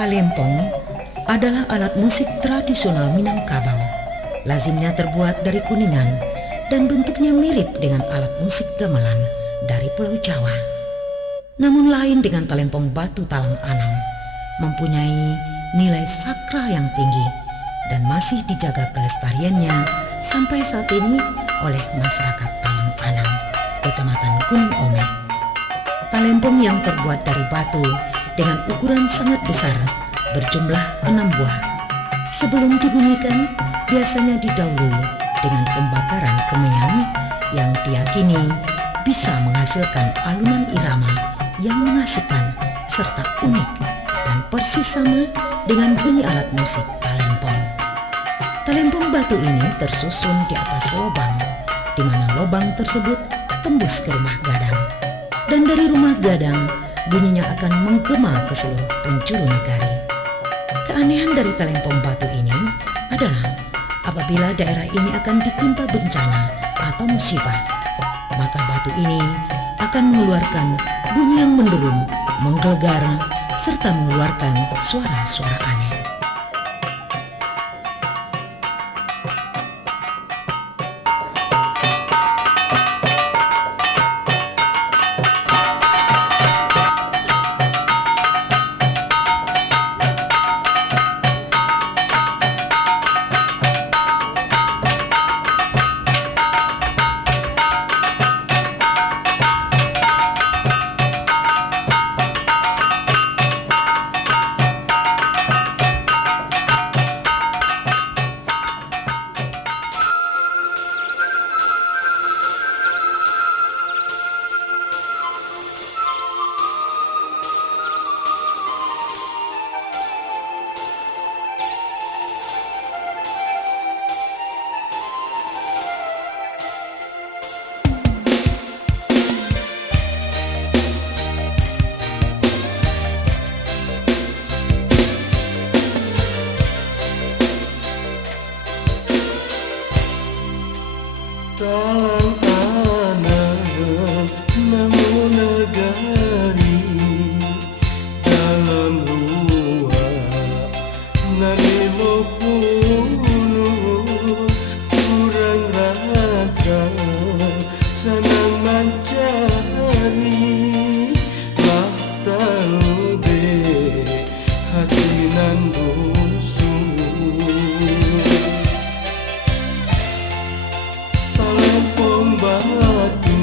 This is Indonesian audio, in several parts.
Talempong adalah alat musik tradisional Minangkabau. Lazimnya terbuat dari kuningan dan bentuknya mirip dengan alat musik gamelan dari Pulau Jawa. Namun lain dengan talempong batu talang anam, mempunyai nilai sakral yang tinggi dan masih dijaga kelestariannya sampai saat ini oleh masyarakat Talang Anam, Kecamatan Gunung Ome. Talempong yang terbuat dari batu dengan ukuran sangat besar berjumlah 6 buah. Sebelum dibunyikan, biasanya didahului dengan pembakaran kemenyan yang diyakini bisa menghasilkan alunan irama yang mengasihkan serta unik dan persis sama dengan bunyi alat musik talempong. Talempong batu ini tersusun di atas lubang, di mana lubang tersebut tembus ke rumah gadang. Dan dari rumah gadang, bunyinya akan menggema ke seluruh penjuru negari. Keanehan dari talempong batu ini adalah apabila daerah ini akan ditimpa bencana atau musibah, maka batu ini akan mengeluarkan bunyi yang menderum, menggelegar, serta mengeluarkan suara-suara aneh. Talang anam namo nagari dalam ruang nanimo punuh kurang rata senang mencari mata lube hati nan batu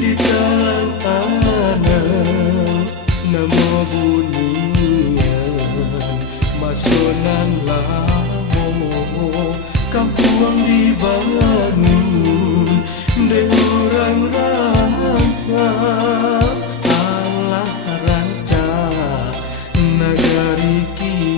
di talang anam namo bunian masonan lamo kampung dibangun de orang rantau Allah ranca nagari kita.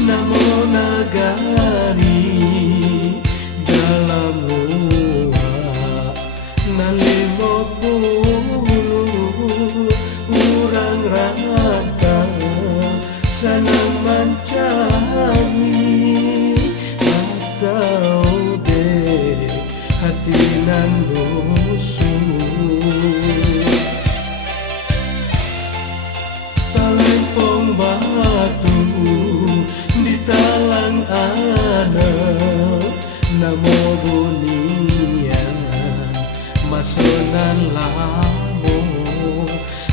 namo nagari dalam ruang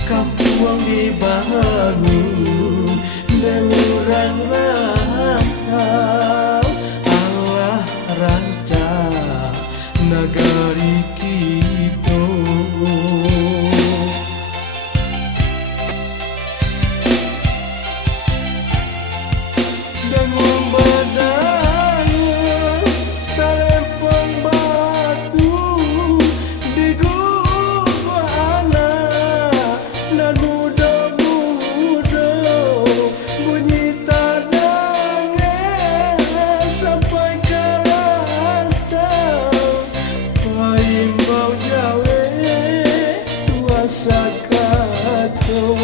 kampung dibangun Deurang rantau Allah ranca nagari kita dengan badan telepon batu di gua anak dan muda-muda bunyi tadangnya sampai ke rantau paimbau jawe kuasa kacau